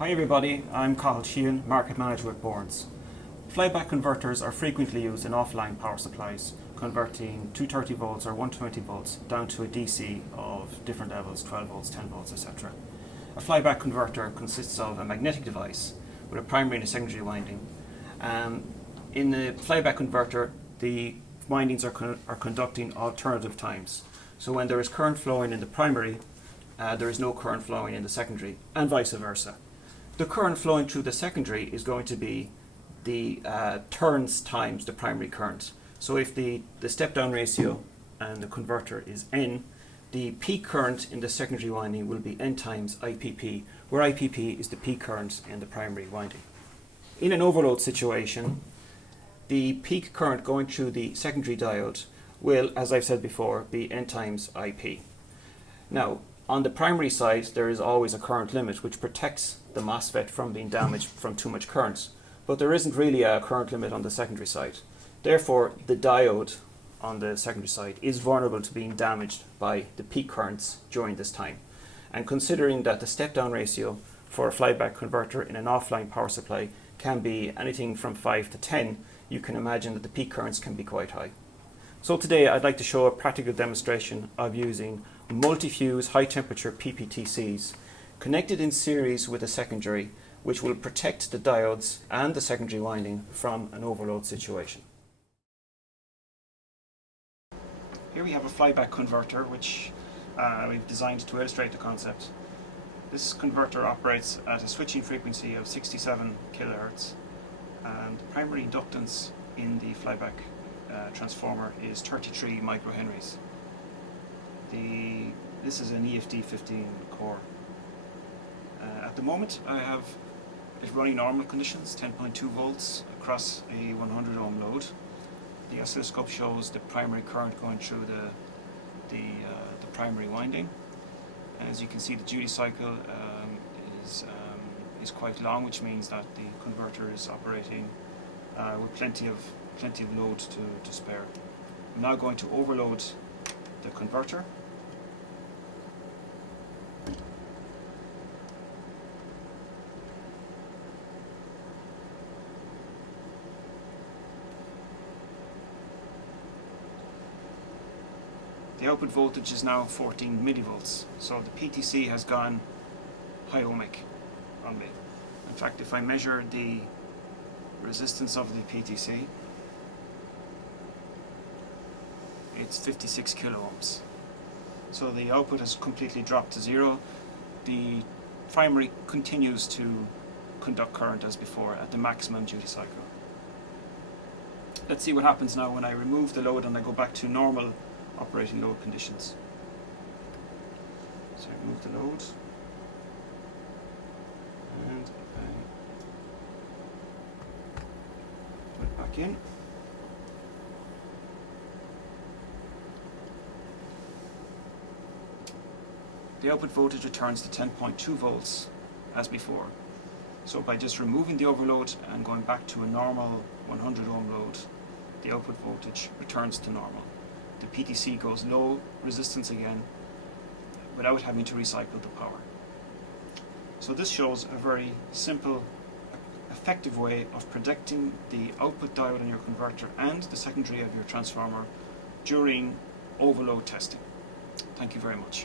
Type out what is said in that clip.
Hi everybody, I'm Cathal Sheehan, Market Manager with Bournes. Flyback converters are frequently used in offline power supplies, converting 230 volts or 120 volts down to a DC of different levels, 12 volts, 10 volts, etc. A flyback converter consists of a magnetic device with a primary and a secondary winding. In the flyback converter, the windings are conducting alternative times. So when there is current flowing in the primary, there is no current flowing in the secondary, and vice versa. The current flowing through the secondary is going to be the turns times the primary current. So if the step-down ratio and the converter is N, the peak current in the secondary winding will be N times IPP, where IPP is the peak current in the primary winding. In an overload situation, the peak current going through the secondary diode will, as I've said before, be N times IP. Now, on the primary side, there is always a current limit which protects the MOSFET from being damaged from too much current. But there isn't really a current limit on the secondary side. Therefore, the diode on the secondary side is vulnerable to being damaged by the peak currents during this time. And considering that the step-down ratio for a flyback converter in an offline power supply can be anything from 5 to 10, you can imagine that the peak currents can be quite high. So today I'd like to show a practical demonstration of using multi-fuse high temperature PPTCs connected in series with a secondary, which will protect the diodes and the secondary winding from an overload situation. Here we have a flyback converter which we've designed to illustrate the concept. This converter operates at a switching frequency of 67 kHz, and the primary inductance in the flyback transformer is 33 microhenries. This is an EFD15 core. At the moment I have it running normal conditions, 10.2 volts across a 100 ohm load. The oscilloscope shows the primary current going through the primary winding. As you can see, the duty cycle is quite long, which means that the converter is operating with plenty of load to spare. I'm now going to overload the converter. The output voltage is now 14 millivolts, so the PTC has gone high ohmic on me. In fact, if I measure the resistance of the PTC, it's 56 kilo ohms. So the output has completely dropped to zero. The primary continues to conduct current as before at the maximum duty cycle. Let's see what happens now when I remove the load and I go back to normal operating load conditions. So I remove the load and I put it back in. The output voltage returns to 10.2 volts as before. So by just removing the overload and going back to a normal 100 ohm load, the output voltage returns to normal. The PTC goes low resistance again without having to recycle the power. So this shows a very simple, effective way of protecting the output diode in your converter and the secondary of your transformer during overload testing. Thank you very much.